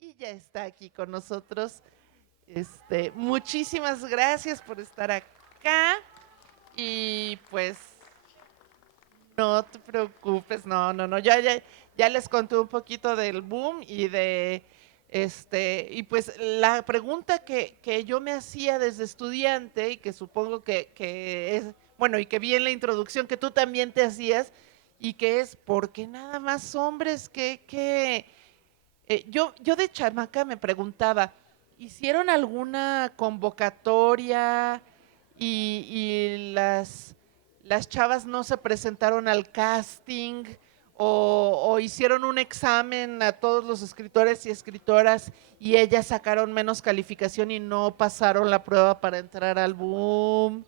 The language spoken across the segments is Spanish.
Y ya está aquí con nosotros. Muchísimas gracias por estar acá. Y pues no te preocupes, no. Ya les conté un poquito del boom y y pues la pregunta que yo me hacía desde estudiante y que supongo que es, bueno, y que vi en la introducción que tú también te hacías, y que es, ¿por qué nada más hombres? Yo de chamaca me preguntaba, ¿hicieron alguna convocatoria y las chavas no se presentaron al casting o hicieron un examen a todos los escritores y escritoras y ellas sacaron menos calificación y no pasaron la prueba para entrar al boom?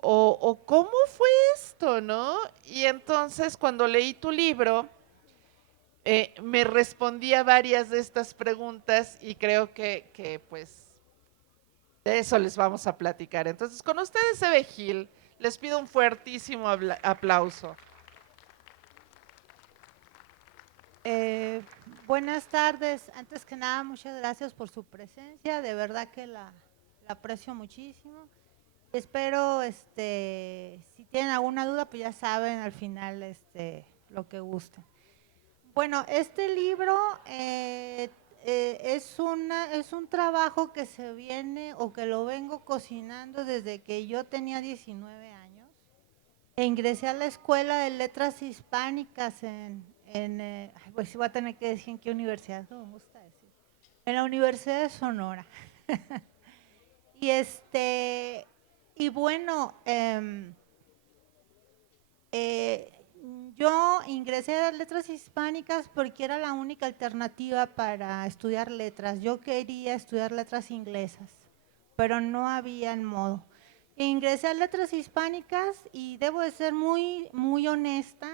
O cómo fue esto, ¿no? Y entonces cuando leí tu libro, me respondía varias de estas preguntas y creo pues de eso les vamos a platicar. Entonces, con ustedes, Eve Gil, les pido un fuertísimo aplauso. Eh, Buenas tardes. Antes que nada, muchas gracias por su presencia. De verdad que la aprecio muchísimo. Espero, si tienen alguna duda, pues ya saben al final, lo que gusten. Bueno, este libro es un trabajo que se viene o que lo vengo cocinando desde que yo tenía 19 años. E ingresé a la Escuela de Letras Hispánicas pues sí voy a tener que decir en qué universidad, no me gusta decir. En la Universidad de Sonora. Y y bueno, eh, yo ingresé a Letras Hispánicas porque era la única alternativa para estudiar letras. Yo quería estudiar letras inglesas, pero no había en modo. Ingresé a Letras Hispánicas y debo de ser muy honesta,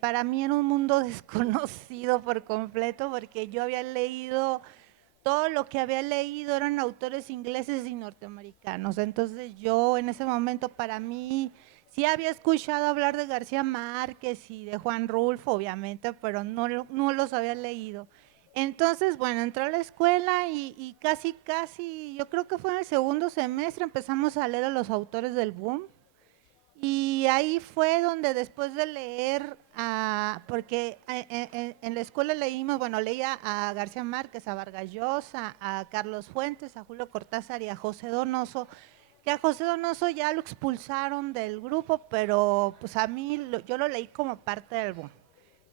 para mí era un mundo desconocido por completo porque yo había leído, todo lo que había leído eran autores ingleses y norteamericanos. Entonces yo en ese momento para mí sí había escuchado hablar de García Márquez y de Juan Rulfo, obviamente, pero no los había leído. Entonces, bueno, entré a la escuela y casi, yo creo que fue en el segundo semestre, empezamos a leer a los autores del boom. Y ahí fue donde después de leer, porque en la escuela leímos, bueno, leía a García Márquez, a Vargas Llosa, a Carlos Fuentes, a Julio Cortázar y a José Donoso, que a José Donoso ya lo expulsaron del grupo, pero pues a mí yo lo leí como parte del boom.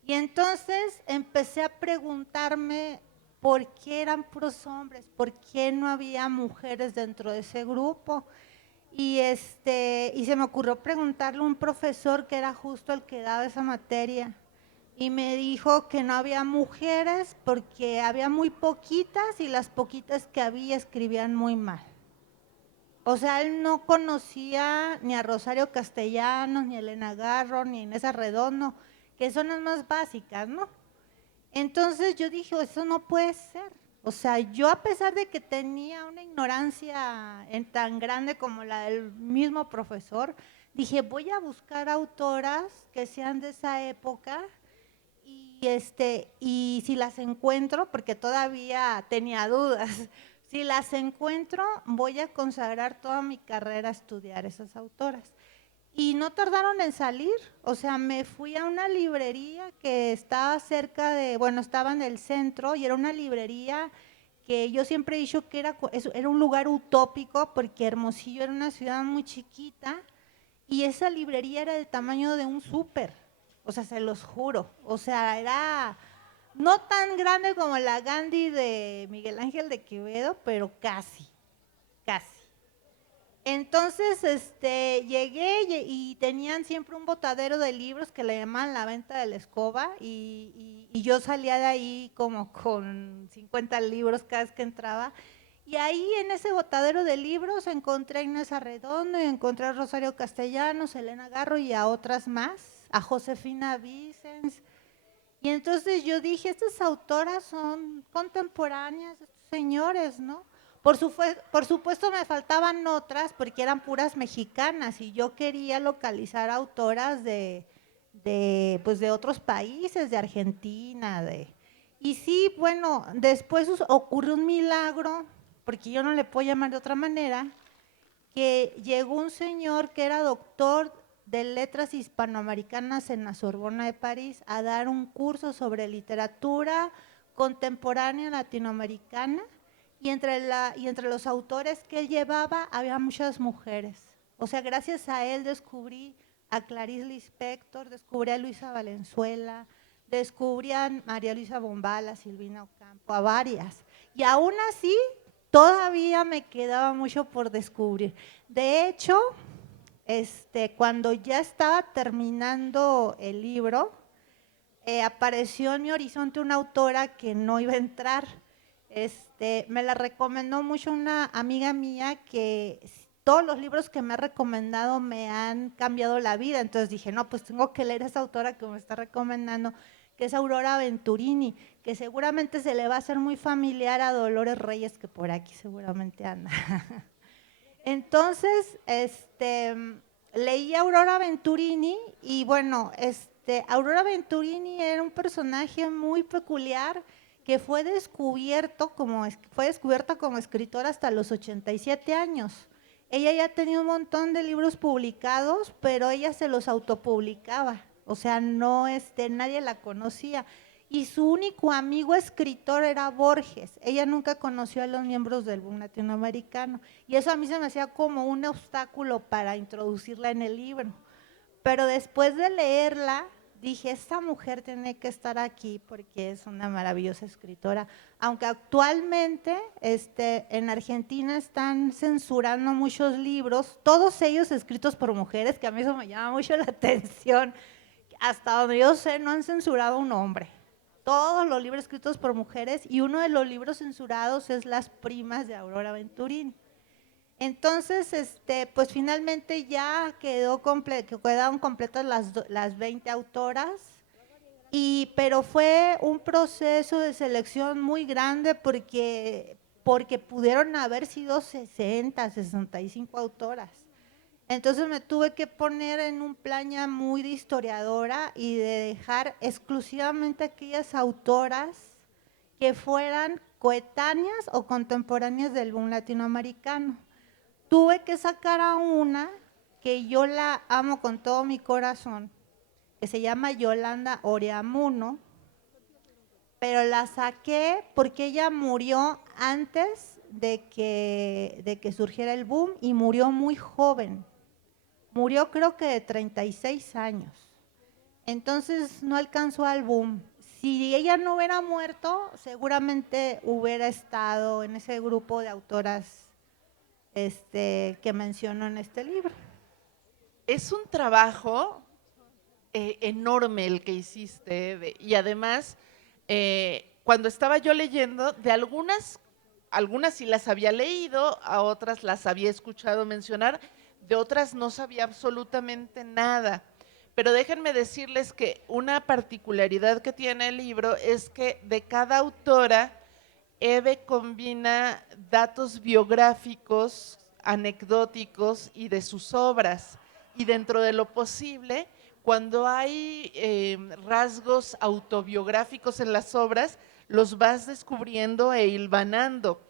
Y entonces empecé a preguntarme por qué eran puros hombres, por qué no había mujeres dentro de ese grupo. Y se me ocurrió preguntarle a un profesor que era justo el que daba esa materia. Y me dijo que no había mujeres porque había muy poquitas y las poquitas que había escribían muy mal. O sea, él no conocía ni a Rosario Castellanos, ni a Elena Garro, ni a Inés Arredondo, que son las más básicas, ¿no? Entonces yo dije, eso no puede ser. O sea, yo a pesar de que tenía una ignorancia tan grande como la del mismo profesor, dije, voy a buscar autoras que sean de esa época y si las encuentro, porque todavía tenía dudas, si las encuentro, voy a consagrar toda mi carrera a estudiar esas autoras. Y no tardaron en salir, o sea, me fui a una librería que estaba cerca de, bueno, estaba en el centro y era una librería que yo siempre he dicho que era un lugar utópico porque Hermosillo era una ciudad muy chiquita y esa librería era del tamaño de un súper, o sea, se los juro, o sea, era no tan grande como la Gandhi de Miguel Ángel de Quevedo, pero casi. Entonces, llegué y tenían siempre un botadero de libros que le llamaban la venta de la escoba y yo salía de ahí como con 50 libros cada vez que entraba. Y ahí en ese botadero de libros encontré a Inés Arredondo y encontré a Rosario Castellanos, Elena Garro y a otras más, a Josefina Vicens. Y entonces yo dije, estas autoras son contemporáneas, estos señores, ¿no? Por supuesto me faltaban otras porque eran puras mexicanas y yo quería localizar autoras pues de otros países, de Argentina, y sí, bueno, después ocurrió un milagro, porque yo no le puedo llamar de otra manera, que llegó un señor que era doctor de letras hispanoamericanas en la Sorbona de París a dar un curso sobre literatura contemporánea latinoamericana y entre los autores que él llevaba había muchas mujeres. O sea, gracias a él descubrí a Clarice Lispector, descubrí a Luisa Valenzuela, descubrí a María Luisa Bombal, a Silvina Ocampo, a varias. Y aún así, todavía me quedaba mucho por descubrir. De hecho, cuando ya estaba terminando el libro, apareció en mi horizonte una autora que no iba a entrar. Me la recomendó mucho una amiga mía que todos los libros que me ha recomendado me han cambiado la vida. Entonces dije, no, pues tengo que leer a esa autora que me está recomendando, que es Aurora Venturini, que seguramente se le va a hacer muy familiar a Dolores Reyes, que por aquí seguramente anda. Entonces, leí a Aurora Venturini y bueno, Aurora Venturini era un personaje muy peculiar que fue descubierta como escritora hasta los 87 años. Ella ya tenía un montón de libros publicados, pero ella se los autopublicaba, o sea, no, nadie la conocía. Y su único amigo escritor era Borges. Ella nunca conoció a los miembros del boom latinoamericano. Y eso a mí se me hacía como un obstáculo para introducirla en el libro. Pero después de leerla, dije, esta mujer tiene que estar aquí porque es una maravillosa escritora. Aunque actualmente en Argentina están censurando muchos libros, todos ellos escritos por mujeres, que a mí eso me llama mucho la atención. Hasta donde yo sé, no han censurado a un hombre. Todos los libros escritos por mujeres, y uno de los libros censurados es Las primas de Aurora Venturini. Entonces, pues finalmente ya quedaron completas las 20 autoras, pero fue un proceso de selección muy grande porque pudieron haber sido 60, 65 autoras. Entonces me tuve que poner en un plan ya muy de historiadora y de dejar exclusivamente aquellas autoras que fueran coetáneas o contemporáneas del boom latinoamericano. Tuve que sacar a una que yo la amo con todo mi corazón, que se llama Yolanda Oreamuno, pero la saqué porque ella murió antes de que surgiera el boom y murió muy joven. Murió creo que de 36 años. Entonces no alcanzó al boom. Si ella no hubiera muerto, seguramente hubiera estado en ese grupo de autoras que menciono en este libro. Es un trabajo enorme el que hiciste y además, cuando estaba yo leyendo, de algunas sí las había leído, a otras las había escuchado mencionar, de otras no sabía absolutamente nada. Pero déjenme decirles que una particularidad que tiene el libro es que de cada autora, Eve combina datos biográficos, anecdóticos y de sus obras. Y dentro de lo posible, cuando hay rasgos autobiográficos en las obras, los vas descubriendo e hilvanando.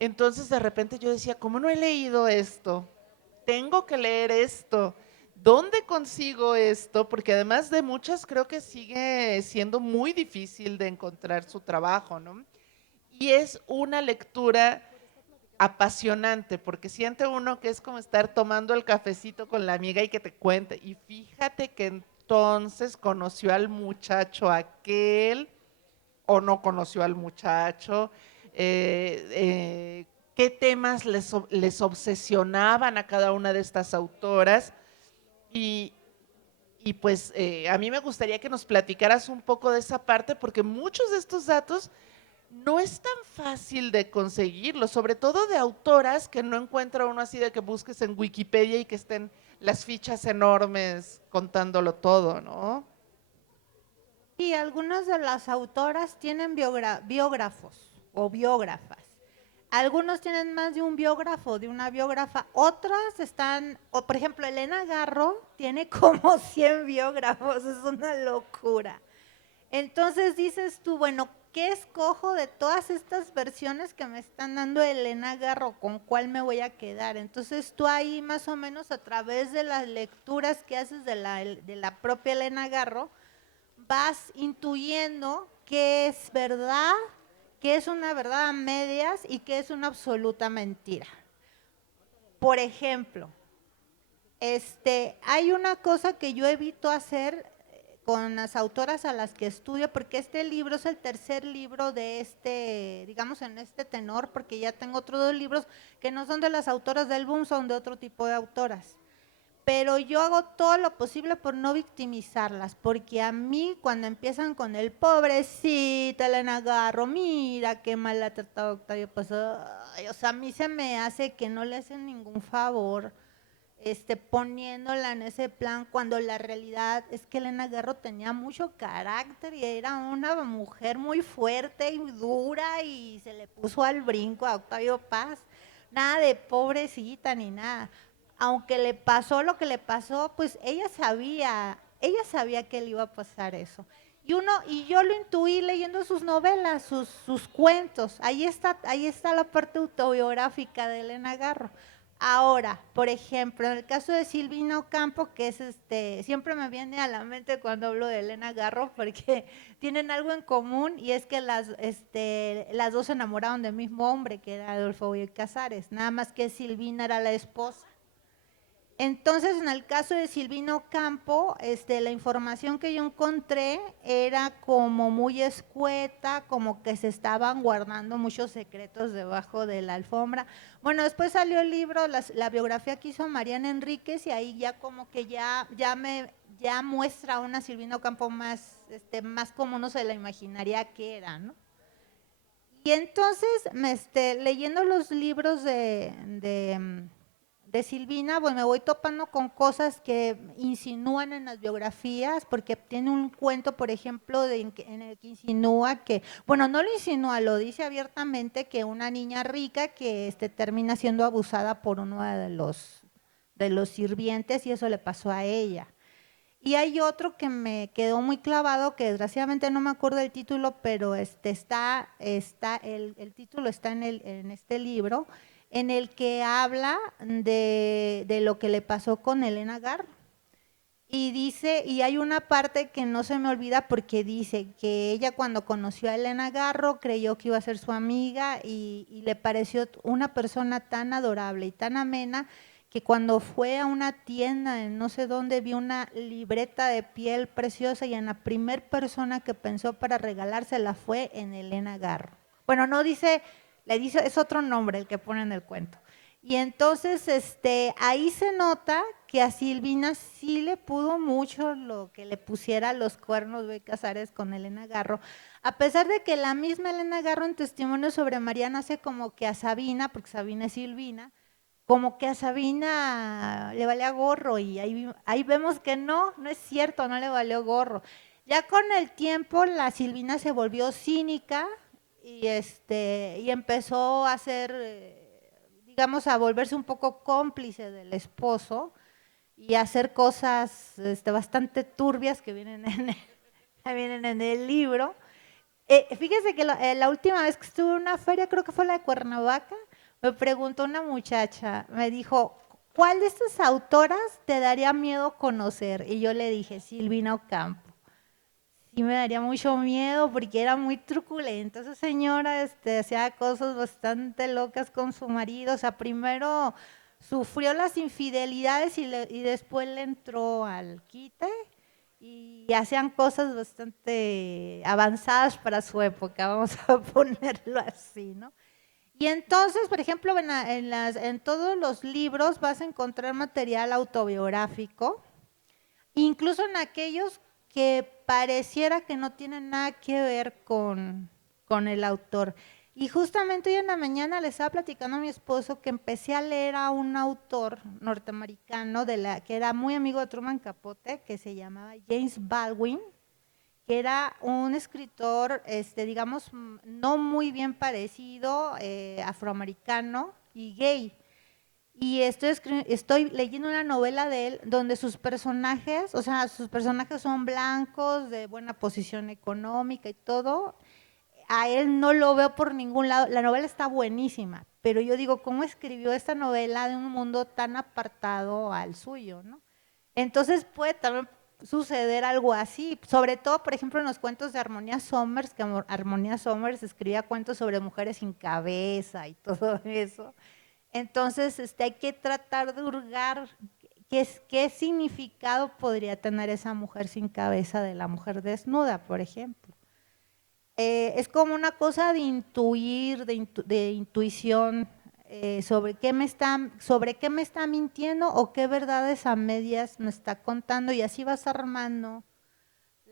Entonces de repente yo decía, ¿cómo no he leído esto? Tengo que leer esto. ¿Dónde consigo esto? Porque además de muchas, creo que sigue siendo muy difícil de encontrar su trabajo, ¿no? Y es una lectura apasionante, porque siente uno que es como estar tomando el cafecito con la amiga y que te cuente. Y fíjate que entonces conoció al muchacho aquel, o no conoció al muchacho, qué temas les obsesionaban a cada una de estas autoras. Y, y pues a mí me gustaría que nos platicaras un poco de esa parte, porque muchos de estos datos no es tan fácil de conseguirlo, sobre todo de autoras que no encuentra uno así de que busques en Wikipedia y que estén las fichas enormes contándolo todo, ¿no? Y algunas de las autoras tienen biógrafos o biógrafas. Algunos tienen más de un biógrafo, de una biógrafa. Otras están, o por ejemplo, Elena Garro tiene como 100 biógrafos, es una locura. Entonces dices tú, bueno, ¿qué escojo de todas estas versiones que me están dando Elena Garro? ¿Con cuál me voy a quedar? Entonces tú ahí más o menos a través de las lecturas que haces de la propia Elena Garro, vas intuyendo qué es verdad, qué es una verdad a medias y qué es una absoluta mentira. Por ejemplo, hay una cosa que yo evito hacer con las autoras a las que estudio, porque este libro es el tercer libro de digamos en este tenor, porque ya tengo otros dos libros que no son de las autoras del boom, son de otro tipo de autoras. Pero yo hago todo lo posible por no victimizarlas, porque a mí cuando empiezan con el pobrecita Elena Garro, mira qué mal la ha tratado Octavio Paz, o sea, a mí se me hace que no le hacen ningún favor poniéndola en ese plan cuando la realidad es que Elena Garro tenía mucho carácter y era una mujer muy fuerte y dura y se le puso al brinco a Octavio Paz. Nada de pobrecita ni nada. Aunque le pasó lo que le pasó, pues ella sabía que le iba a pasar eso. Y yo lo intuí leyendo sus novelas, sus cuentos. Ahí está la parte autobiográfica de Elena Garro. Ahora, por ejemplo, en el caso de Silvina Ocampo, que es siempre me viene a la mente cuando hablo de Elena Garro, porque tienen algo en común y es que las dos se enamoraron del mismo hombre, que era Adolfo Bioy Casares, nada más que Silvina era la esposa. Entonces, en el caso de Silvino Campo, la información que yo encontré era como muy escueta, como que se estaban guardando muchos secretos debajo de la alfombra. Bueno, después salió el libro, la biografía que hizo Mariana Enríquez, y ahí ya como que ya muestra una Silvino Campo más, más como uno se la imaginaría que era, ¿no? Y entonces, leyendo los libros de Silvina, pues me voy topando con cosas que insinúan en las biografías, porque tiene un cuento, por ejemplo, en el que insinúa que, bueno, no lo insinúa, lo dice abiertamente, que una niña rica que termina siendo abusada por uno de los sirvientes y eso le pasó a ella. Y hay otro que me quedó muy clavado, que desgraciadamente no me acuerdo del título, pero el título está en este libro, en el que habla de lo que le pasó con Elena Garro. Y dice, y hay una parte que no se me olvida porque dice que ella cuando conoció a Elena Garro creyó que iba a ser su amiga y le pareció una persona tan adorable y tan amena que cuando fue a una tienda en no sé dónde vio una libreta de piel preciosa y en la primer persona que pensó para regalársela fue en Elena Garro. Bueno, no dice, le dice, es otro nombre el que pone en el cuento. Y entonces ahí se nota que a Silvina sí le pudo mucho lo que le pusiera los cuernos Bioy Casares con Elena Garro, a pesar de que la misma Elena Garro en testimonio sobre Mariana hace como que a Sabina, porque Sabina es Silvina, como que a Sabina le valía gorro y ahí vemos que no es cierto, no le valió gorro. Ya con el tiempo la Silvina se volvió cínica y empezó a hacer digamos, a volverse un poco cómplice del esposo y a hacer cosas bastante turbias que vienen en el libro. Fíjese que la última vez que estuve en una feria, creo que fue la de Cuernavaca, me preguntó una muchacha, me dijo, ¿cuál de estas autoras te daría miedo conocer? Y yo le dije, Silvina Ocampo. Sí me daría mucho miedo porque era muy truculenta. Esa señora hacía cosas bastante locas con su marido. O sea, primero sufrió las infidelidades y después le entró al quite y hacían cosas bastante avanzadas para su época, vamos a ponerlo así, ¿no? Y entonces, por ejemplo, en todos los libros vas a encontrar material autobiográfico, incluso en aquellos que pareciera que no tienen nada que ver con el autor. Y justamente hoy en la mañana le estaba platicando a mi esposo que empecé a leer a un autor norteamericano que era muy amigo de Truman Capote, que se llamaba James Baldwin, que era un escritor, digamos, no muy bien parecido, afroamericano y gay. Y estoy leyendo una novela de él donde sus personajes, o sea, sus personajes son blancos, de buena posición económica y todo. A él no lo veo por ningún lado. La novela está buenísima, pero yo digo, ¿cómo escribió esta novela de un mundo tan apartado al suyo, ¿no? Entonces puede también suceder algo así, sobre todo, por ejemplo, en los cuentos de Armonía Somers, que Armonía Somers escribía cuentos sobre mujeres sin cabeza y todo eso. Entonces, hay que tratar de hurgar qué significado podría tener esa mujer sin cabeza de la mujer desnuda, por ejemplo. Es como una cosa de intuir, de intuición, sobre qué me está mintiendo o qué verdades a medias me está contando, y así vas armando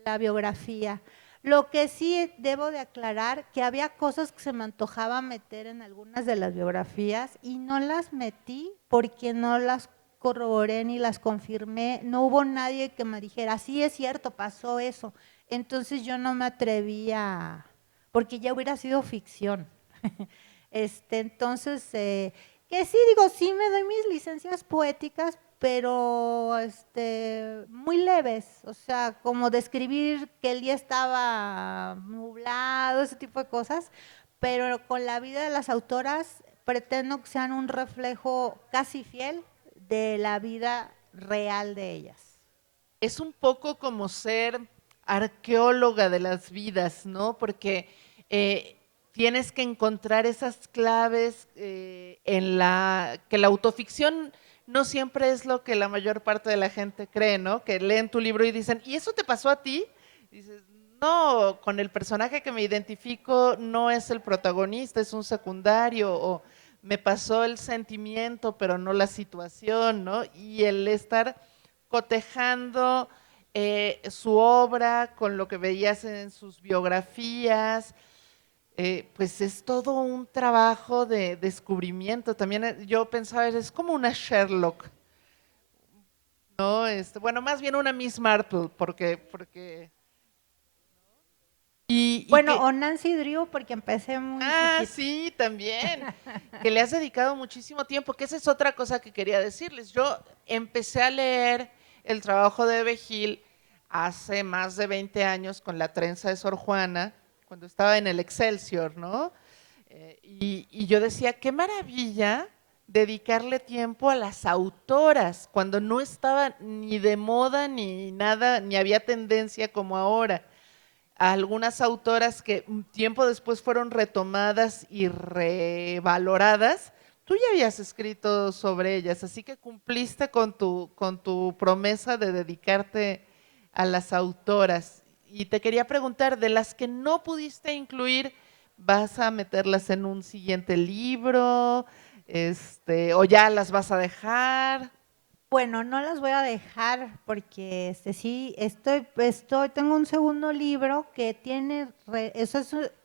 la biografía. Lo que sí debo de aclarar, que había cosas que se me antojaba meter en algunas de las biografías y no las metí porque no las corroboré ni las confirmé. No hubo nadie que me dijera, sí es cierto, pasó eso. Entonces yo no me atrevía, porque ya hubiera sido ficción. Entonces, que sí, digo, sí me doy mis licencias poéticas, pero muy leves, o sea, como describir que el día estaba nublado, ese tipo de cosas, pero con la vida de las autoras pretendo que sean un reflejo casi fiel de la vida real de ellas. Es un poco como ser arqueóloga de las vidas, ¿no? Porque tienes que encontrar esas claves que la autoficción no siempre es lo que la mayor parte de la gente cree, ¿no? Que leen tu libro y dicen, ¿y eso te pasó a ti? Y dices, no, con el personaje que me identifico no es el protagonista, es un secundario, o me pasó el sentimiento, pero no la situación, ¿no? Y el estar cotejando su obra con lo que veías en sus biografías, pues es todo un trabajo de descubrimiento. También yo pensaba, es como una Sherlock, ¿no? Bueno, más bien una Miss Marple, porque y Bueno, que, o Nancy Drew, porque empecé muy chiquita. sí, también, que le has dedicado muchísimo tiempo, que esa es otra cosa que quería decirles. Yo empecé a leer el trabajo de Eve Gil hace más de 20 años con La trenza de Sor Juana, cuando estaba en el Excelsior, ¿no? Y yo decía, qué maravilla dedicarle tiempo a las autoras, cuando no estaba ni de moda ni nada, ni había tendencia como ahora. A algunas autoras que un tiempo después fueron retomadas y revaloradas, tú ya habías escrito sobre ellas, así que cumpliste con tu promesa de dedicarte a las autoras. Y te quería preguntar, de las que no pudiste incluir, ¿vas a meterlas en un siguiente libro? ¿O ya las vas a dejar? Bueno, no las voy a dejar porque sí, tengo un segundo libro que tiene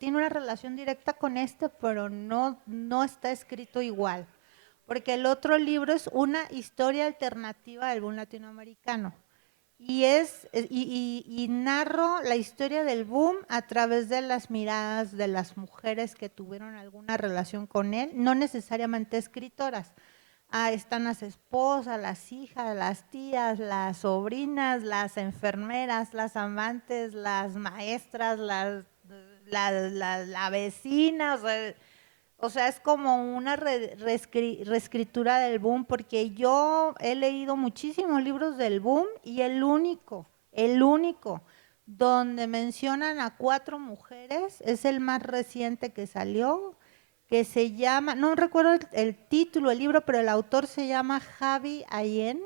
una relación directa con pero no está escrito igual. Porque el otro libro es una historia alternativa del boom latinoamericano. Y narro la historia del boom a través de las miradas de las mujeres que tuvieron alguna relación con él, no necesariamente escritoras. Están las esposas, las hijas, las tías, las sobrinas, las enfermeras, las amantes, las maestras, la vecina, o sea, es como una reescritura del boom, porque yo he leído muchísimos libros del boom y el único donde mencionan a 4 mujeres es el más reciente que salió, que se llama, no recuerdo el título del libro, pero el autor se llama Javi Allen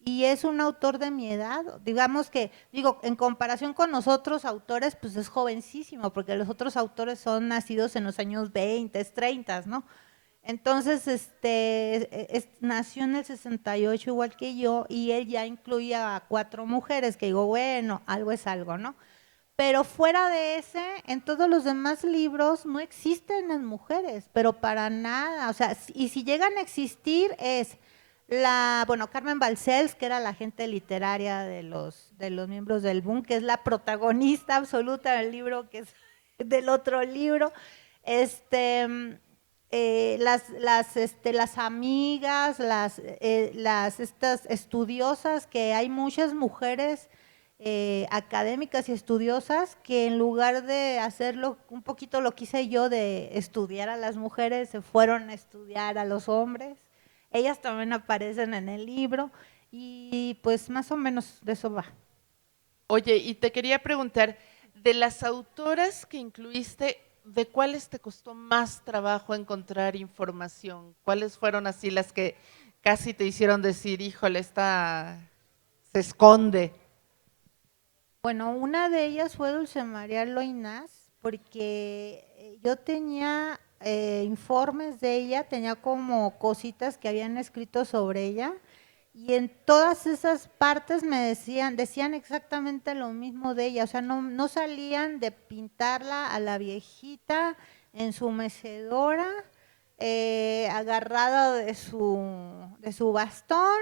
y es un autor de mi edad. Digamos que, digo, en comparación con los otros autores, pues es jovencísimo, porque los otros autores son nacidos en los años 20, 30, ¿no? Entonces, nació en el 68 igual que yo, y él ya incluía a 4 mujeres, que digo, bueno, algo es algo, ¿no? Pero fuera de ese, en todos los demás libros no existen las mujeres, pero para nada. O sea, y si llegan a existir es Bueno, Carmen Balcells, que era la agente literaria de los miembros del Boom, que es la protagonista absoluta del libro, que es del otro libro. Este, las amigas, estas estudiosas, que hay muchas mujeres académicas y estudiosas que en lugar de hacerlo un poquito lo que hice yo de estudiar a las mujeres, se fueron a estudiar a los hombres. Ellas también aparecen en el libro y pues más o menos de eso va. Oye, y te quería preguntar, de las autoras que incluiste, ¿de cuáles te costó más trabajo encontrar información? ¿Cuáles fueron así las que casi te hicieron decir, híjole, esta se esconde? Bueno, una de ellas fue Dulce María Loinás, porque yo tenía informes de ella, tenía como cositas que habían escrito sobre ella, y en todas esas partes decían exactamente lo mismo de ella, o sea, no salían de pintarla a la viejita en su mecedora, agarrada de su bastón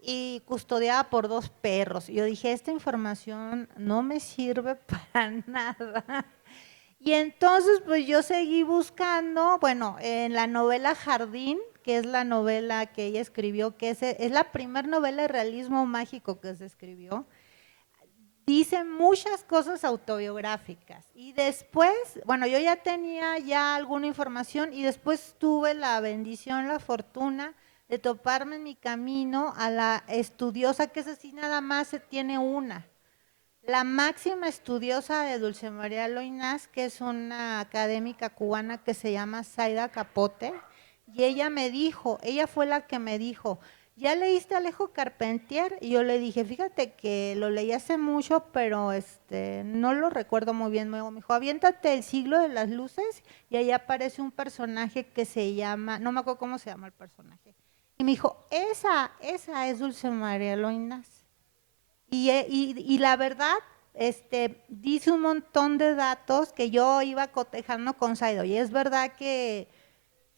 y custodiada por dos perros. Y yo dije, esta información no me sirve para nada. Y entonces pues yo seguí buscando, bueno, en la novela Jardín, que es la novela que ella escribió, que es la primera novela de realismo mágico que se escribió, dice muchas cosas autobiográficas. Y después, bueno, yo ya tenía ya alguna información y después tuve la bendición, la fortuna de toparme en mi camino a la estudiosa, que es así nada más se tiene una. La máxima estudiosa de Dulce María Loinás, que es una académica cubana que se llama Zaida Capote, y ella me dijo, ella fue la que me dijo, ¿ya leíste Alejo Carpentier? Y yo le dije, fíjate que lo leí hace mucho, pero no lo recuerdo muy bien. Me dijo, aviéntate El siglo de las luces, y ahí aparece un personaje que se llama, no me acuerdo cómo se llama el personaje. Y me dijo, esa es Dulce María Loinás. Y la verdad, dice un montón de datos que yo iba cotejando con Saido. Y es verdad que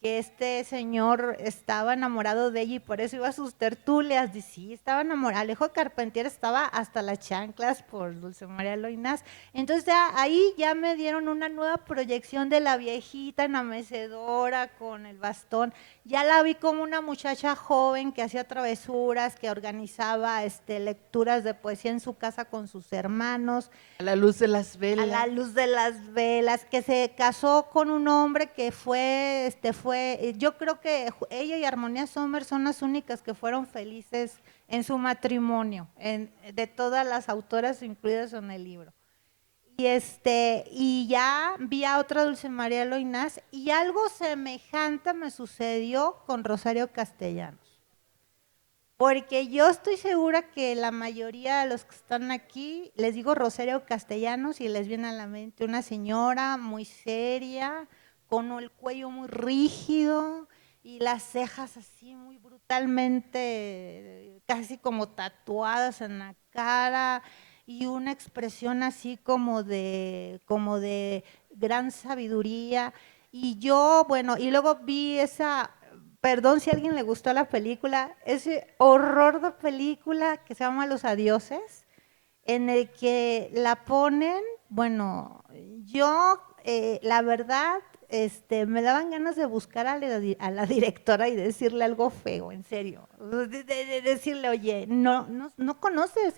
este señor estaba enamorado de ella y por eso iba a sus tertulias. Dice, sí, estaba enamorado. Alejo Carpentier estaba hasta las chanclas por Dulce María Loinás. Entonces ahí ya me dieron una nueva proyección de la viejita en la mecedora con el bastón. Ya la vi como una muchacha joven que hacía travesuras, que organizaba lecturas de poesía en su casa con sus hermanos, A la luz de las a la velas. luz de las velas, que se casó con un hombre que yo creo que ella y Armonía Sommer son las únicas que fueron felices en su matrimonio, de todas las autoras incluidas en el libro. Y ya vi a otra Dulce María Loinás y algo semejante me sucedió con Rosario Castellanos. Porque yo estoy segura que la mayoría de los que están aquí, les digo Rosario Castellanos y les viene a la mente una señora muy seria, con el cuello muy rígido y las cejas así muy brutalmente, casi como tatuadas en la cara y una expresión así como de gran sabiduría. Y yo, bueno, y luego vi esa, perdón si a alguien le gustó la película, ese horror de película que se llama Los Adioses, en el que la ponen, bueno, yo la verdad, me daban ganas de buscar a la directora y decirle algo feo, en serio, decirle, oye, no conoces,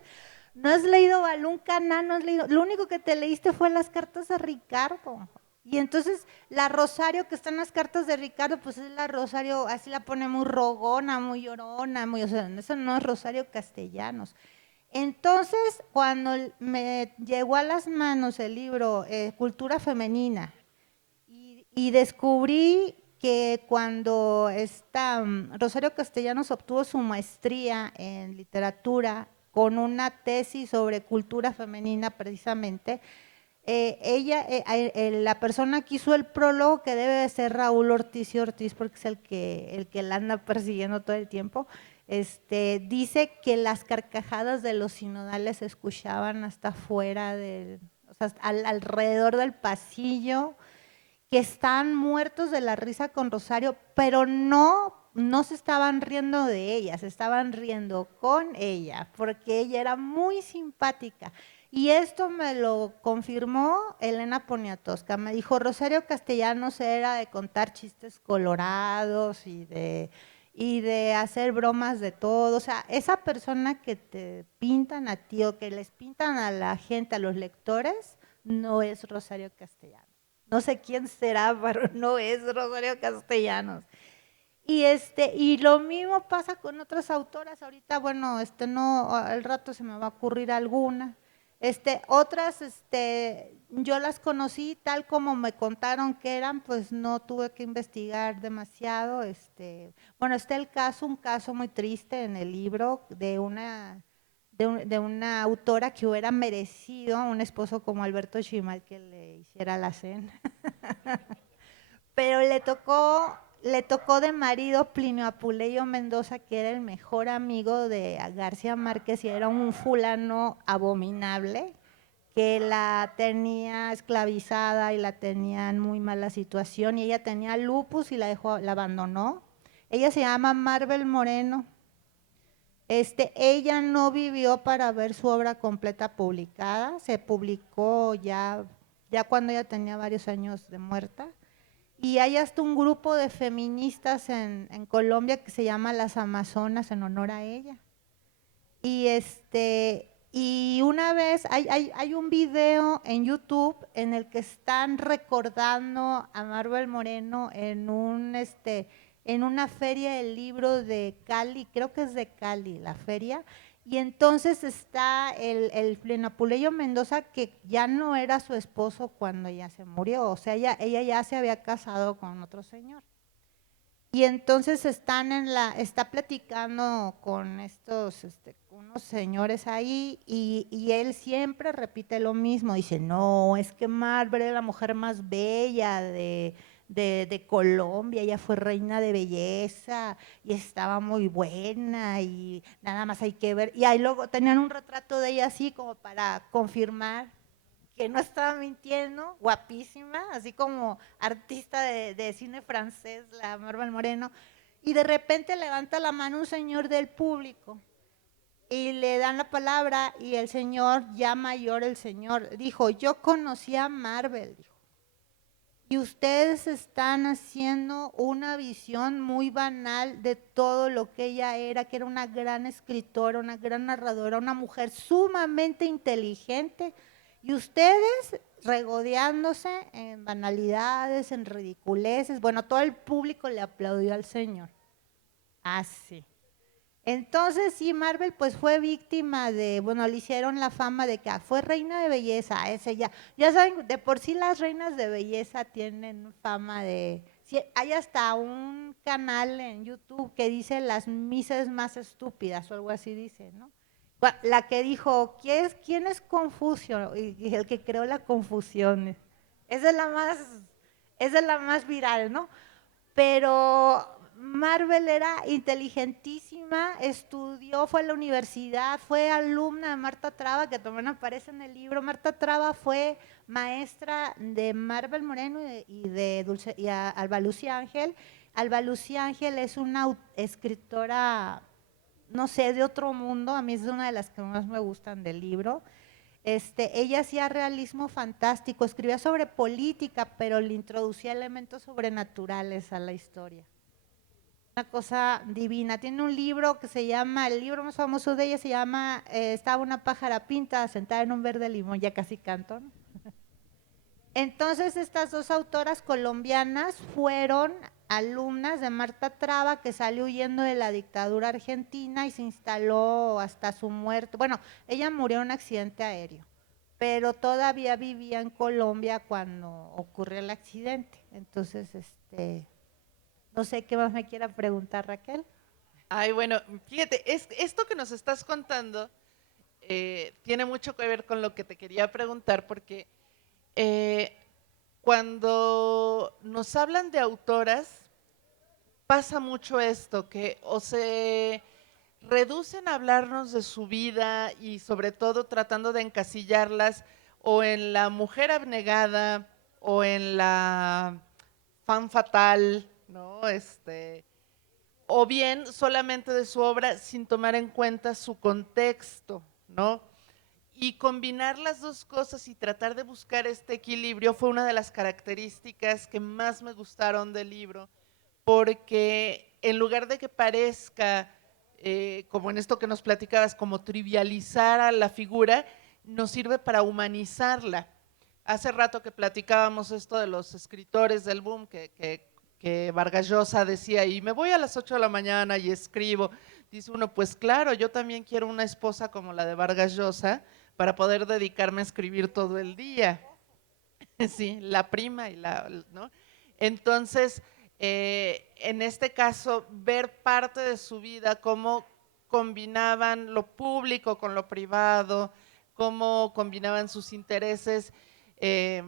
no has leído Balún Caná, no has leído, lo único que te leíste fue las cartas de Ricardo. Y entonces la Rosario que está en las cartas de Ricardo, pues es la Rosario, así la pone muy rogona, muy llorona, o sea, eso no es Rosario Castellanos. Entonces, cuando me llegó a las manos el libro Cultura Femenina y descubrí que cuando Rosario Castellanos obtuvo su maestría en literatura con una tesis sobre cultura femenina precisamente, la persona que hizo el prólogo, que debe de ser Raúl Ortiz y Ortiz, porque es el que la anda persiguiendo todo el tiempo, dice que las carcajadas de los sinodales se escuchaban hasta afuera, o sea, alrededor del pasillo, que están muertos de la risa con Rosario, pero no no se estaban riendo de ella, se estaban riendo con ella, porque ella era muy simpática. Y esto me lo confirmó Elena Poniatowska. Me dijo, Rosario Castellanos era de contar chistes colorados y de hacer bromas de todo. O sea, esa persona que te pintan a ti o que les pintan a la gente, a los lectores, no es Rosario Castellanos. No sé quién será, pero no es Rosario Castellanos. Y lo mismo pasa con otras autoras. Ahorita, bueno, no, al rato se me va a ocurrir alguna. Otras, yo las conocí tal como me contaron que eran, pues no tuve que investigar demasiado. Bueno, está un caso muy triste en el libro de una autora que hubiera merecido a un esposo como Alberto Chimal que le hiciera la cena. Pero le tocó de marido Plinio Apuleyo Mendoza, que era el mejor amigo de García Márquez y era un fulano abominable que la tenía esclavizada y la tenía en muy mala situación y ella tenía lupus y la abandonó. Ella se llama Marvel Moreno. Ella no vivió para ver su obra completa publicada, se publicó ya cuando ella tenía varios años de muerta. Y hay hasta un grupo de feministas en Colombia que se llama Las Amazonas en honor a ella. Y una vez hay un video en YouTube en el que están recordando a Marvel Moreno en una feria del libro de Cali, creo que es de Cali la feria, y entonces está el Plinio Apuleyo Mendoza, que ya no era su esposo cuando ella se murió, o sea, ella ya se había casado con otro señor. Y entonces está platicando con unos señores ahí y él siempre repite lo mismo. Dice, no, es que Marvel es la mujer más bella de Colombia, ella fue reina de belleza y estaba muy buena y nada más hay que ver. Y ahí luego tenían un retrato de ella así como para confirmar que no estaba mintiendo, guapísima, así como artista de cine francés, la Marvel Moreno, y de repente levanta la mano un señor del público y le dan la palabra y el señor, ya mayor el señor, dijo, yo conocí a Marvel, dijo, y ustedes están haciendo una visión muy banal de todo lo que ella era, que era una gran escritora, una gran narradora, una mujer sumamente inteligente, y ustedes regodeándose en banalidades, en ridiculeces. Bueno, todo el público le aplaudió al señor. Así. Entonces, sí, Marvel pues fue víctima bueno, le hicieron la fama de que fue reina de belleza, ese ya saben, de por sí las reinas de belleza tienen fama sí, hay hasta un canal en YouTube que dice las mises más estúpidas o algo así dice, ¿no? La que dijo, ¿quién es Confucio? Y el que creó la confusión. Esa es la más viral, ¿no? Pero Marvel era inteligentísima, estudió, fue a la universidad, fue alumna de Marta Traba, que también aparece en el libro. Marta Traba fue maestra de Marvel Moreno y Alba Lucía Ángel. Alba Lucía Ángel es una escritora, no sé, de otro mundo, a mí es una de las que más me gustan del libro. Ella hacía realismo fantástico, escribía sobre política, pero le introducía elementos sobrenaturales a la historia. Una cosa divina. Tiene un libro que se llama, el libro más famoso de ella se llama Estaba una pájara pinta sentada en un verde limón, ya casi canto, ¿no? Entonces estas dos autoras colombianas fueron alumnas de Marta Traba, que salió huyendo de la dictadura argentina y se instaló hasta su muerte. Bueno, ella murió en un accidente aéreo, pero todavía vivía en Colombia cuando ocurrió el accidente. Entonces, no sé qué más me quiera preguntar, Raquel. Ay, bueno, fíjate, esto que nos estás contando tiene mucho que ver con lo que te quería preguntar, porque eh, cuando nos hablan de autoras, pasa mucho esto, que o se reducen a hablarnos de su vida y sobre todo tratando de encasillarlas o en la mujer abnegada o en la fan fatal, ¿no? o bien solamente de su obra sin tomar en cuenta su contexto, ¿no? Y combinar las dos cosas y tratar de buscar este equilibrio fue una de las características que más me gustaron del libro, porque en lugar de que parezca, como en esto que nos platicabas, como trivializar a la figura, nos sirve para humanizarla. Hace rato que platicábamos esto de los escritores del boom, que Vargas Llosa decía, y me voy a las 8 de la mañana y escribo. Dice uno, pues claro, yo también quiero una esposa como la de Vargas Llosa para poder dedicarme a escribir todo el día. Sí, la prima y ¿no? Entonces, en este caso, ver parte de su vida, cómo combinaban lo público con lo privado, cómo combinaban sus intereses, eh,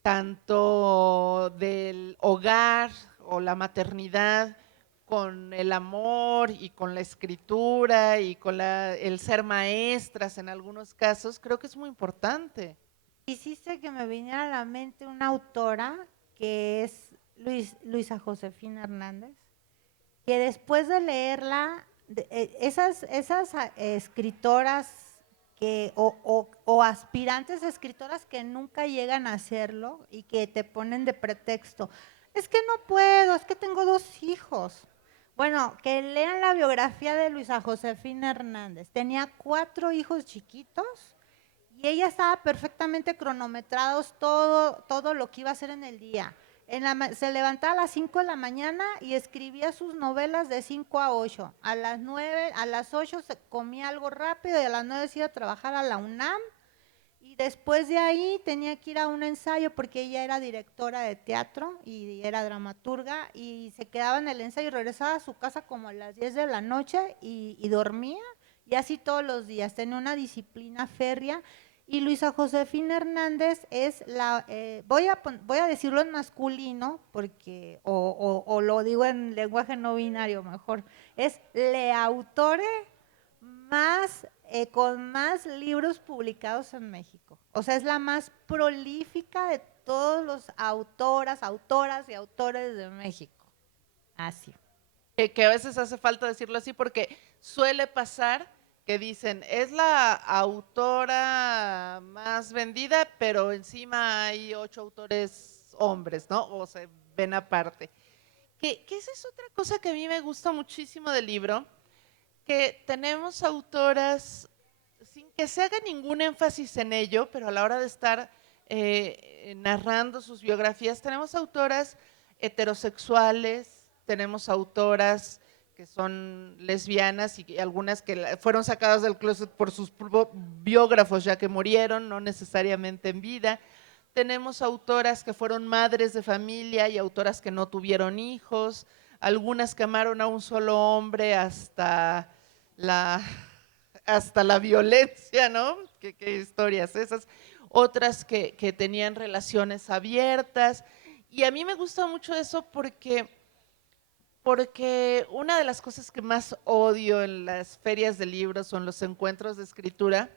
tanto del hogar o la maternidad, con el amor y con la escritura y con el ser maestras en algunos casos, creo que es muy importante. Hiciste que me viniera a la mente una autora que es Luisa Josefina Hernández, que después de leerla, esas escritoras o aspirantes escritoras que nunca llegan a hacerlo y que te ponen de pretexto, es que no puedo, es que tengo 2 hijos. Bueno, que lean la biografía de Luisa Josefina Hernández. Tenía 4 hijos chiquitos y ella estaba perfectamente cronometrados todo lo que iba a hacer en el día. Se levantaba a las 5 de la mañana y escribía sus novelas de 5 a 8. A las 9, a las 8 se comía algo rápido y a las 9 se iba a trabajar a la UNAM. Y después de ahí tenía que ir a un ensayo porque ella era directora de teatro y era dramaturga y se quedaba en el ensayo y regresaba a su casa como a las 10 de la noche y dormía. Y así todos los días, tenía una disciplina férrea. Y Luisa Josefina Hernández es voy a decirlo en masculino, porque, o lo digo en lenguaje no binario mejor, es la autore con más libros publicados en México. O sea, es la más prolífica de todos los autoras y autores de México. Así. Que a veces hace falta decirlo así porque suele pasar que dicen, es la autora más vendida, pero encima hay 8 autores hombres, ¿no? O se ven aparte. Que esa es otra cosa que a mí me gusta muchísimo del libro, que tenemos autoras, sin que se haga ningún énfasis en ello, pero a la hora de estar narrando sus biografías, tenemos autoras heterosexuales, tenemos autoras que son lesbianas y algunas que fueron sacadas del closet por sus biógrafos ya que murieron, no necesariamente en vida. Tenemos autoras que fueron madres de familia y autoras que no tuvieron hijos, algunas que amaron a un solo hombre la, hasta la violencia, ¿no? ¿Qué historias esas? Otras que tenían relaciones abiertas. Y a mí me gusta mucho eso porque una de las cosas que más odio en las ferias de libros son los encuentros de escritura.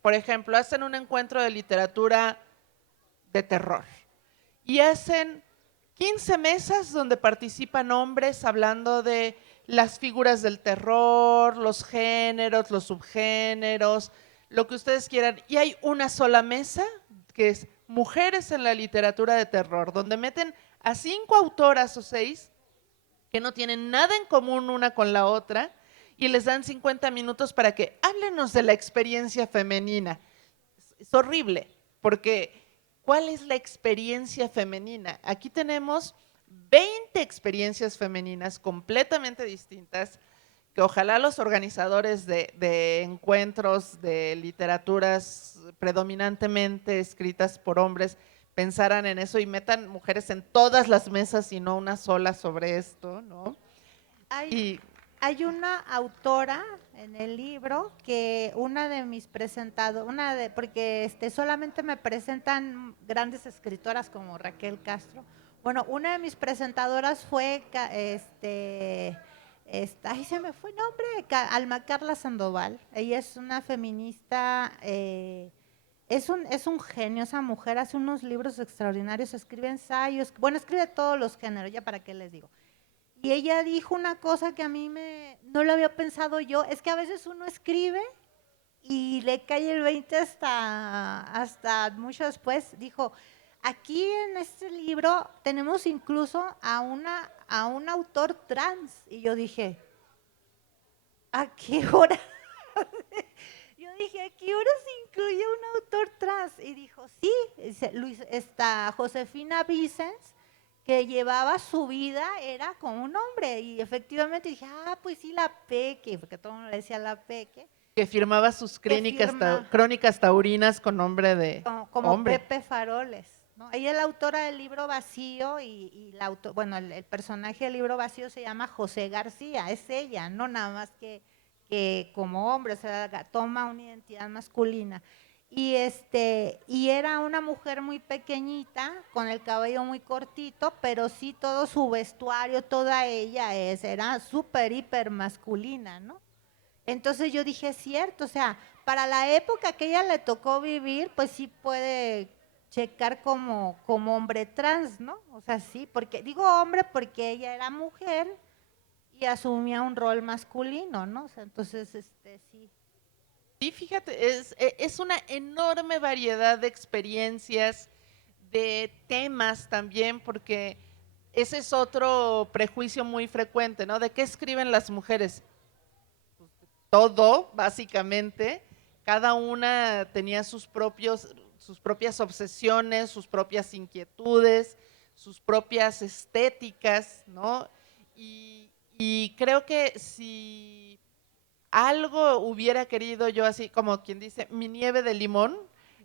Por ejemplo, hacen un encuentro de literatura de terror y hacen 15 mesas donde participan hombres hablando de las figuras del terror, los géneros, los subgéneros, lo que ustedes quieran. Y hay una sola mesa que es mujeres en la literatura de terror, donde meten a 5 autoras o 6 que no tienen nada en común una con la otra y les dan 50 minutos para que háblenos de la experiencia femenina. Es horrible, porque ¿cuál es la experiencia femenina? Aquí tenemos 20 experiencias femeninas completamente distintas, que ojalá los organizadores de encuentros de literaturas predominantemente escritas por hombres pensaran en eso y metan mujeres en todas las mesas y no una sola sobre esto, ¿no? Hay, Y hay una autora en el libro que una de mis presentados, porque solamente me presentan grandes escritoras como Raquel Castro. Bueno, una de mis presentadoras fue ahí se me fue el nombre, Alma Carla Sandoval. Ella es una feminista, es un genio esa mujer, hace unos libros extraordinarios, escribe ensayos, bueno, escribe todos los géneros, ya para qué les digo. Y ella dijo una cosa que a mí no lo había pensado yo, es que a veces uno escribe y le cae el 20 hasta mucho después. Dijo, aquí en este libro tenemos incluso a un autor trans. Y yo dije, ¿a qué hora? Yo dije, ¿a qué hora se incluye un autor trans? Y dijo, sí, dice, está Josefina Vicens, que llevaba su vida, era como un hombre. Y efectivamente dije, pues sí, la Peque, porque todo el mundo le decía la Peque, Que firmaba sus que firma crónicas taurinas con nombre de como hombre. Pepe Faroles. ¿No? Ella es la autora del libro Vacío bueno, el personaje del libro Vacío se llama José García, es ella, no nada más que como hombre, o sea, toma una identidad masculina. Y era una mujer muy pequeñita, con el cabello muy cortito, pero sí todo su vestuario, toda ella era súper, hiper masculina, ¿no? Entonces yo dije, es cierto, o sea, para la época que ella le tocó vivir, pues sí puede checar como hombre trans, ¿no? O sea, sí, porque digo hombre porque ella era mujer y asumía un rol masculino, ¿no? O sea, entonces, sí. Sí, fíjate, es una enorme variedad de experiencias, de temas también, porque ese es otro prejuicio muy frecuente, ¿no? ¿De qué escriben las mujeres? Todo, básicamente. Cada una tenía sus propias obsesiones, sus propias inquietudes, sus propias estéticas, ¿no? Y creo que si algo hubiera querido yo, así como quien dice, mi nieve de limón,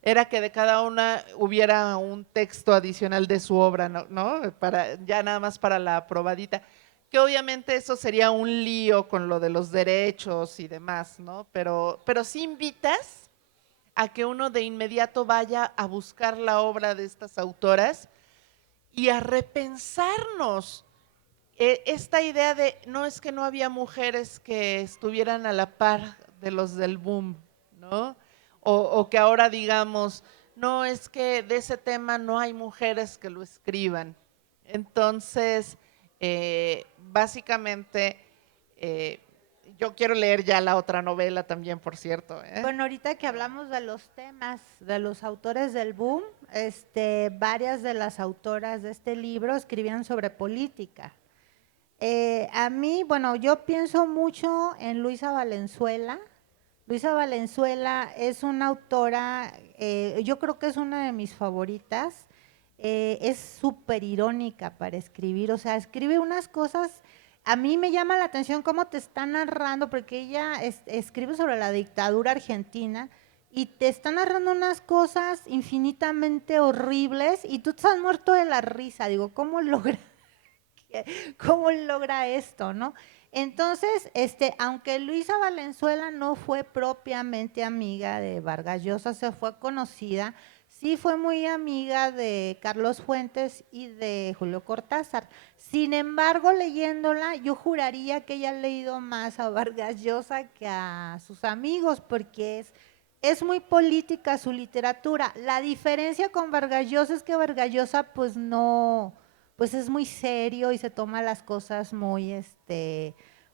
era que de cada una hubiera un texto adicional de su obra, ¿no? Para, ya nada más para la probadita. Que obviamente eso sería un lío con lo de los derechos y demás, ¿no? Pero sí invitas a que uno de inmediato vaya a buscar la obra de estas autoras y a repensarnos esta idea de no es que no había mujeres que estuvieran a la par de los del boom, ¿no? O que ahora digamos, no es que de ese tema no hay mujeres que lo escriban. Entonces, básicamente, eh, yo quiero leer ya la otra novela también, por cierto. Bueno, ahorita que hablamos de los temas, de los autores del boom, varias de las autoras de este libro escribían sobre política. A mí, bueno, yo pienso mucho en Luisa Valenzuela. Luisa Valenzuela es una autora, yo creo que es una de mis favoritas. Es súper irónica para escribir, o sea, escribe unas cosas. A mí me llama la atención cómo te está narrando, porque ella escribe sobre la dictadura argentina y te está narrando unas cosas infinitamente horribles y tú estás muerto de la risa. Digo, ¿cómo logra? ¿Cómo logra esto, no? Entonces, aunque Luisa Valenzuela no fue propiamente amiga de Vargas Llosa, se fue conocida, sí fue muy amiga de Carlos Fuentes y de Julio Cortázar. Sin embargo, leyéndola, yo juraría que ella ha leído más a Vargas Llosa que a sus amigos, porque es muy política su literatura. La diferencia con Vargas Llosa es que Vargas Llosa, pues no, pues es muy serio y se toma las cosas muy,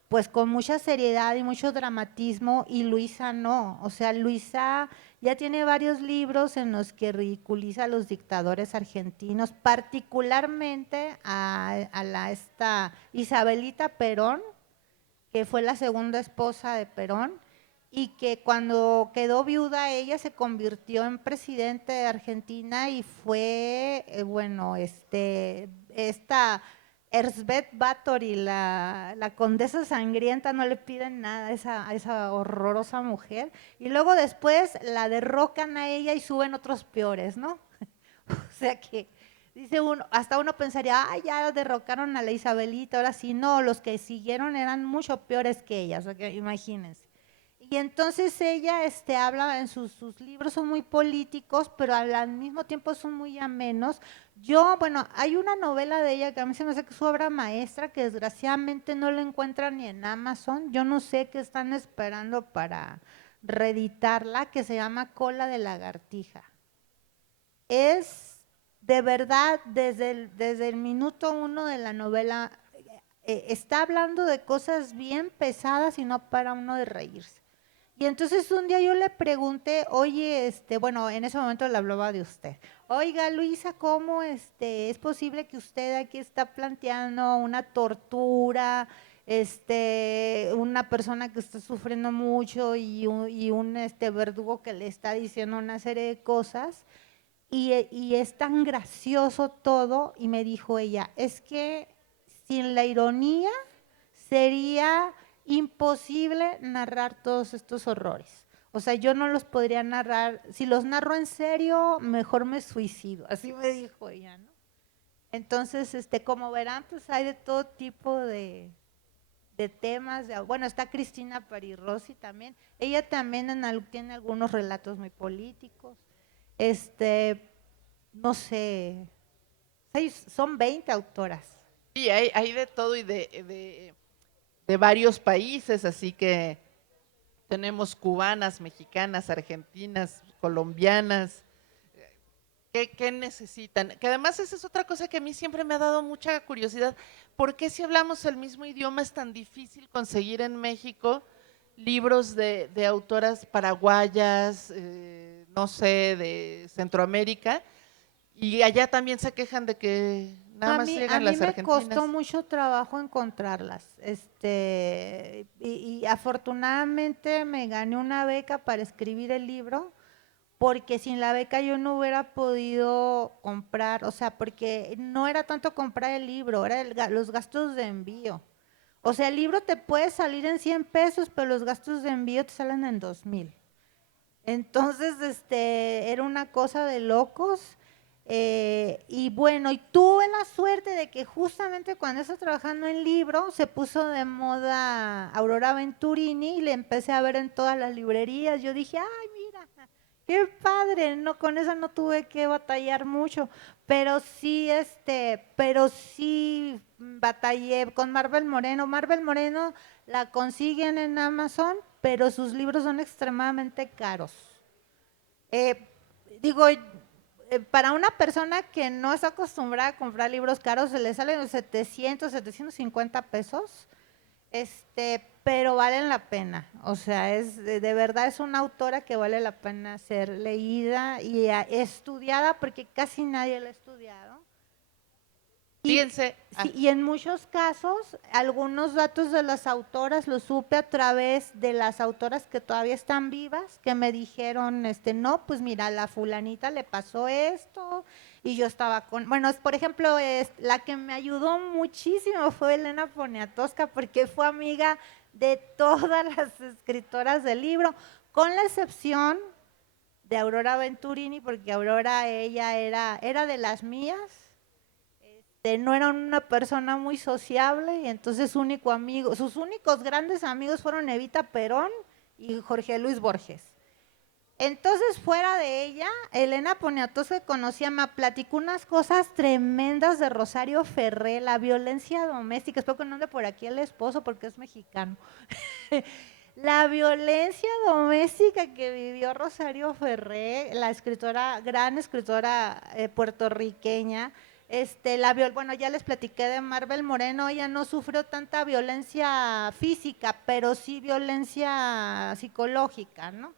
pues con mucha seriedad y mucho dramatismo, y Luisa no. O sea, Luisa ya tiene varios libros en los que ridiculiza a los dictadores argentinos, particularmente esta Isabelita Perón, que fue la segunda esposa de Perón, y que cuando quedó viuda ella se convirtió en presidente de Argentina y fue, bueno, esta Erzbet Báthory, la condesa sangrienta, no le piden nada a esa horrorosa mujer, y luego después la derrocan a ella y suben otros peores, ¿no? O sea que dice uno, hasta uno pensaría, ya derrocaron a la Isabelita, ahora sí, no, los que siguieron eran mucho peores que ella, o sea que imagínense. Y entonces ella habla en sus libros, son muy políticos, pero al mismo tiempo son muy amenos. Yo, bueno, hay una novela de ella que a mí se me hace que es su obra maestra, que desgraciadamente no la encuentran ni en Amazon. Yo no sé qué están esperando para reeditarla, que se llama Cola de lagartija. Es de verdad, desde el minuto uno de la novela, está hablando de cosas bien pesadas y no para uno de reírse. Y entonces un día yo le pregunté, oye, bueno, en ese momento le hablaba de usted. Oiga, Luisa, ¿cómo es posible que usted aquí está planteando una tortura, una persona que está sufriendo mucho y un verdugo que le está diciendo una serie de cosas? Y es tan gracioso todo, y me dijo ella, es que sin la ironía sería imposible narrar todos estos horrores. O sea, yo no los podría narrar, si los narro en serio, mejor me suicido, así me dijo ella, ¿no? Entonces, como verán, pues hay de todo tipo de temas. Bueno, está Cristina Parirossi también. Ella también tiene algunos relatos muy políticos. No sé, son 20 autoras. Sí, hay de todo y de varios países, así que tenemos cubanas, mexicanas, argentinas, colombianas. ¿Qué necesitan? Que además esa es otra cosa que a mí siempre me ha dado mucha curiosidad. ¿Por qué si hablamos el mismo idioma es tan difícil conseguir en México libros de autoras paraguayas, no sé, de Centroamérica? Y allá también se quejan de que nada A más mí, a llegan mí las me costó argentinas. mucho trabajo encontrarlas. Y afortunadamente me gané una beca para escribir el libro, porque sin la beca yo no hubiera podido comprar, o sea, porque no era tanto comprar el libro, era los gastos de envío. O sea, el libro te puede salir en 100 pesos, pero los gastos de envío te salen en 2,000. Entonces, era una cosa de locos. Y bueno, y tuve la suerte de que justamente cuando estaba trabajando en libro, se puso de moda Aurora Venturini y le empecé a ver en todas las librerías. Yo dije, ay, mira, qué padre, no, con esa no tuve que batallar mucho, pero sí batallé con Marvel Moreno. Marvel Moreno la consiguen en Amazon, pero sus libros son extremadamente caros. Eh, digo, para una persona que no está acostumbrada a comprar libros caros, se le salen los 750 pesos, pero valen la pena. O sea, de verdad es una autora que vale la pena ser leída y estudiada, porque casi nadie la ha estudiado. Y, Fíjense, sí, y en muchos casos, algunos datos de las autoras los supe a través de las autoras que todavía están vivas, que me dijeron, no, pues mira, a la fulanita le pasó esto, y yo estaba bueno, por ejemplo, la que me ayudó muchísimo fue Elena Poniatowska, porque fue amiga de todas las escritoras del libro, con la excepción de Aurora Venturini, porque Aurora, ella era de las mías. No era una persona muy sociable, y entonces sus únicos grandes amigos fueron Evita Perón y Jorge Luis Borges. Entonces, fuera de ella, Elena Poniatowska me platicó unas cosas tremendas de Rosario Ferré, la violencia doméstica. Espero que no ande por aquí el esposo porque es mexicano. La violencia doméstica que vivió Rosario Ferré, la escritora, gran escritora puertorriqueña. Bueno, ya les platiqué de Marvel Moreno. Ella no sufrió tanta violencia física, pero sí violencia psicológica, ¿no?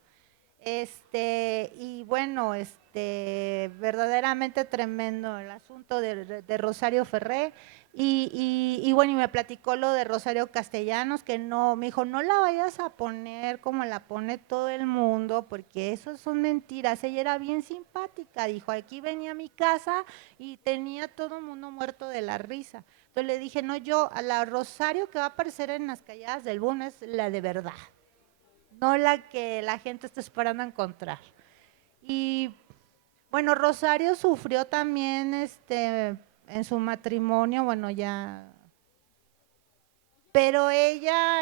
Y bueno, verdaderamente tremendo el asunto de Rosario Ferré. Y bueno, y me platicó lo de Rosario Castellanos, que no, me dijo, no la vayas a poner como la pone todo el mundo, porque eso son mentiras. Ella era bien simpática, dijo, aquí venía a mi casa y tenía todo el mundo muerto de la risa. Entonces le dije, no, yo, a la Rosario que va a aparecer en las calladas del Boom es la de verdad, no la que la gente está esperando encontrar. Y bueno, Rosario sufrió también en su matrimonio, bueno, ya, pero ella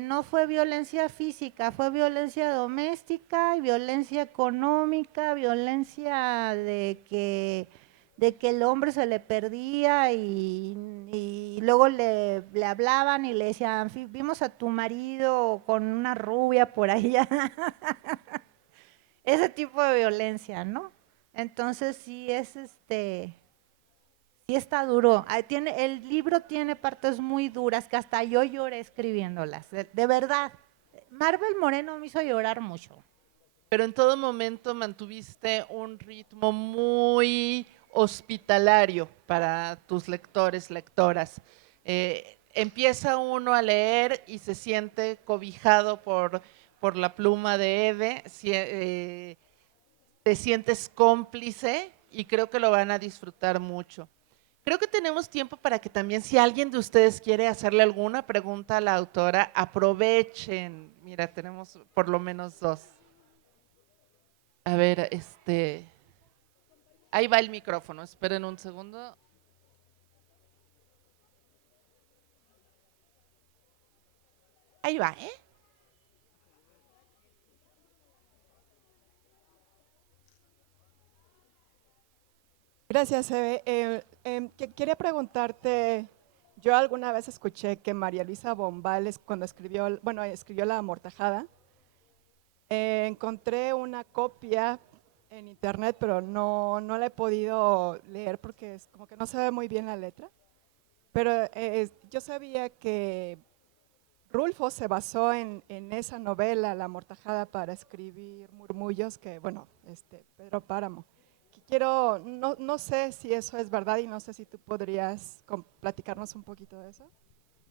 no fue violencia física, fue violencia doméstica y violencia económica, violencia de que el hombre se le perdía y luego le hablaban y le decían, vimos a tu marido con una rubia por allá. Ese tipo de violencia, ¿no? Entonces sí es Sí está duro. El libro tiene partes muy duras que hasta yo lloré escribiéndolas. De verdad. Marvel Moreno me hizo llorar mucho. Pero en todo momento mantuviste un ritmo muy hospitalario para tus lectores, lectoras. Empieza uno a leer y se siente cobijado por la pluma de Eve, te sientes cómplice y creo que lo van a disfrutar mucho. Creo que tenemos tiempo para que también, si alguien de ustedes quiere hacerle alguna pregunta a la autora, aprovechen. Mira, tenemos por lo menos dos. A ver, ahí va el micrófono, esperen un segundo. Ahí va, ¿eh? Gracias, Eve. Quería preguntarte, yo alguna vez escuché que María Luisa Bombal, cuando escribió La Amortajada, encontré una copia en internet, pero no la he podido leer porque es como que no se ve muy bien la letra. Pero yo sabía que Rulfo se basó en esa novela, La Amortajada, para escribir Murmullos, que bueno, Pedro Páramo. No sé si eso es verdad y no sé si tú podrías platicarnos un poquito de eso.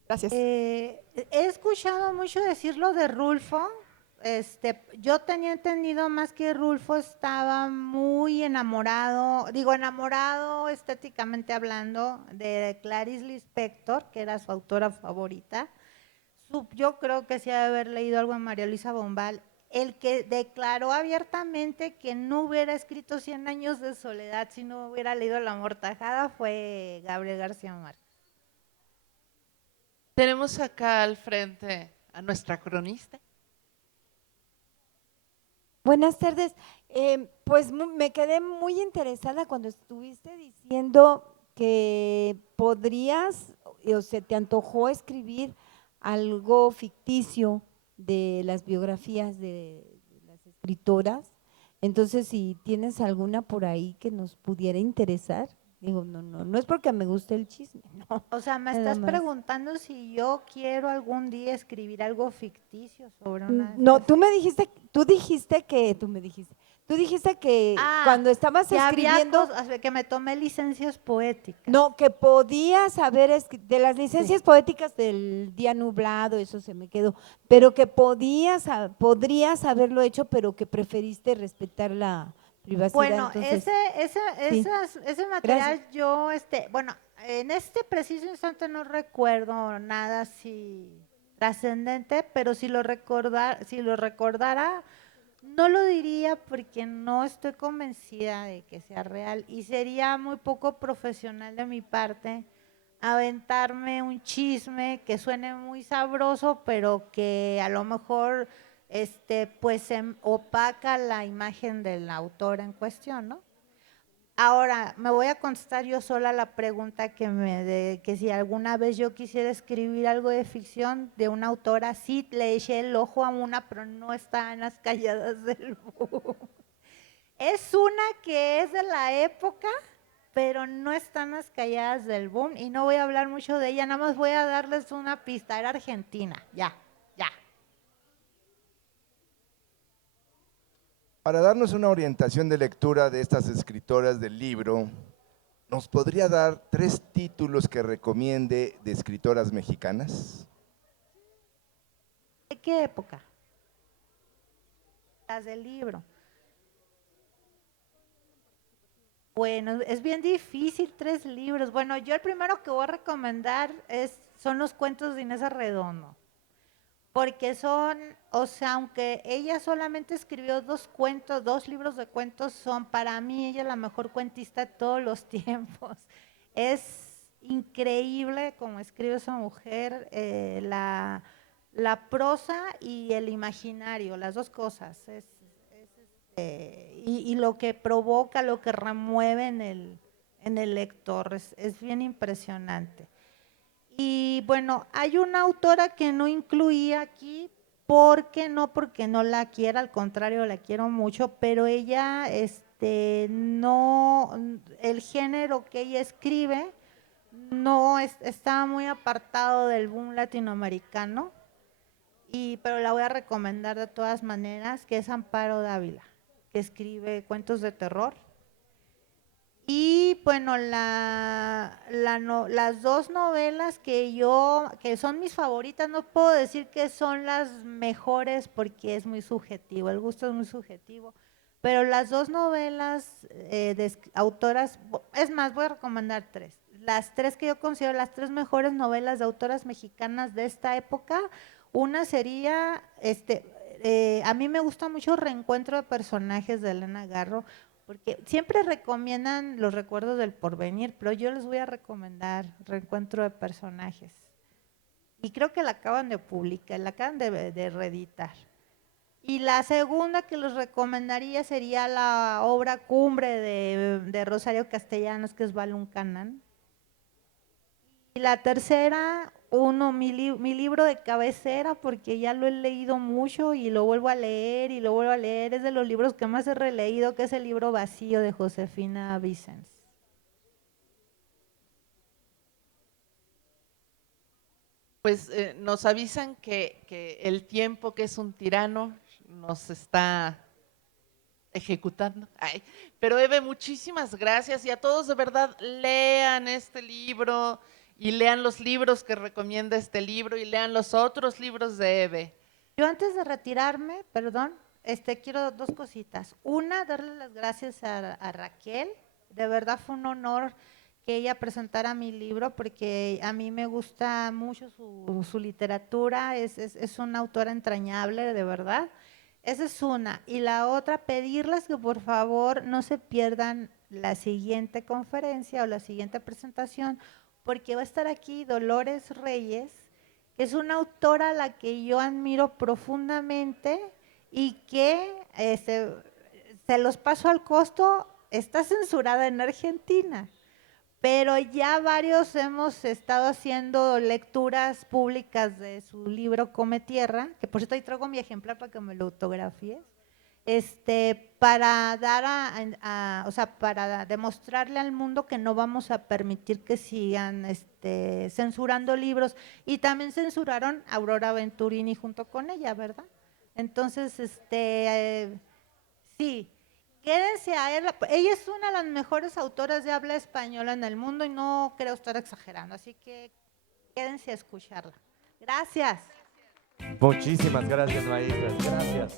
Gracias. He escuchado mucho decirlo de Rulfo. Yo tenía entendido más que Rulfo estaba muy enamorado, digo enamorado estéticamente hablando, de Clarice Lispector, que era su autora favorita. Yo creo que sí ha de haber leído algo en María Luisa Bombal. El que declaró abiertamente que no hubiera escrito Cien años de soledad si no hubiera leído La Amortajada fue Gabriel García Márquez. Tenemos acá al frente a nuestra cronista. Buenas tardes. Pues me quedé muy interesada cuando estuviste diciendo que podrías o se te antojó escribir algo ficticio de las biografías de las escritoras. Entonces, si tienes alguna por ahí que nos pudiera interesar, digo, no es porque me guste el chisme, no, O sea, me nada estás más. preguntando si yo quiero algún día escribir algo ficticio sobre una de No, estas. tú dijiste que Ah, cuando estabas que había escribiendo, cosas, que me tomé licencias poéticas. no, que podías haber, de las licencias Sí. poéticas del día nublado, eso se me quedó, pero que podrías haberlo hecho, pero que preferiste respetar la privacidad, Bueno, entonces, sí, ese gracias. material yo, bueno, en este preciso instante no recuerdo nada así trascendente, pero si lo recordara, no lo diría porque no estoy convencida de que sea real y sería muy poco profesional de mi parte aventarme un chisme que suene muy sabroso, pero que a lo mejor pues opaca la imagen del autor en cuestión, ¿no? Ahora, me voy a contestar yo sola la pregunta que si alguna vez yo quisiera escribir algo de ficción de una autora, sí le eché el ojo a una, pero no está en las calladas del boom. Es una que es de la época, pero no están las calladas del boom y no voy a hablar mucho de ella, nada más voy a darles una pista, era argentina, ya, ya. Para darnos una orientación de lectura de estas escritoras del libro, ¿nos podría dar 3 títulos que recomiende de escritoras mexicanas? ¿De qué época? Las del libro. Bueno, es bien difícil 3 libros. Bueno, yo el primero que voy a recomendar son los cuentos de Inés Arredondo. Porque son, o sea, aunque ella solamente escribió 2 cuentos, 2 libros de cuentos, son para mí ella la mejor cuentista de todos los tiempos. Es increíble cómo escribe esa mujer, la prosa y el imaginario, las dos cosas. Y lo que provoca, lo que remueve en el lector, es bien impresionante. Y bueno, hay una autora que no incluí aquí, porque no la quiera, al contrario, la quiero mucho, pero ella no, el género que ella escribe no está muy apartado del boom latinoamericano, pero la voy a recomendar de todas maneras, que es Amparo Dávila, que escribe cuentos de terror. Y bueno, las dos novelas que son mis favoritas, no puedo decir que son las mejores porque es muy subjetivo, el gusto es muy subjetivo, pero las dos novelas de autoras, es más, voy a recomendar tres. Las tres que yo considero las tres mejores novelas de autoras mexicanas de esta época, una sería, a mí me gusta mucho Reencuentro de personajes de Elena Garro, porque siempre recomiendan Los recuerdos del porvenir, pero yo les voy a recomendar Reencuentro de personajes. Y creo que la acaban de publicar, la acaban de reeditar. Y la segunda que les recomendaría sería la obra cumbre de Rosario Castellanos, que es Balún-Canán. Y la tercera, mi libro de cabecera, porque ya lo he leído mucho y lo vuelvo a leer y lo vuelvo a leer, es de los libros que más he releído, que es el libro Vacío de Josefina Vicens. Pues nos avisan que el tiempo, que es un tirano, nos está ejecutando. Ay, pero Eve, muchísimas gracias y a todos de verdad lean este libro y lean los libros que recomienda este libro y lean los otros libros de Eve. Yo antes de retirarme, perdón, quiero dos cositas. Una, darle las gracias a Raquel. De verdad fue un honor que ella presentara mi libro porque a mí me gusta mucho su literatura, es una autora entrañable, de verdad. Esa es una. Y la otra, pedirles que por favor no se pierdan la siguiente conferencia o la siguiente presentación, porque va a estar aquí Dolores Reyes, que es una autora a la que yo admiro profundamente y que, se los paso al costo, está censurada en Argentina, pero ya varios hemos estado haciendo lecturas públicas de su libro Come Tierra, que por cierto ahí traigo mi ejemplar para que me lo autografíes, para dar o sea, para demostrarle al mundo que no vamos a permitir que sigan censurando libros. Y también censuraron a Aurora Venturini junto con ella, ¿verdad? Entonces, sí, quédense a ella. Ella es una de las mejores autoras de habla española en el mundo y no creo estar exagerando, así que quédense a escucharla. Gracias. Muchísimas gracias, maestras. Gracias.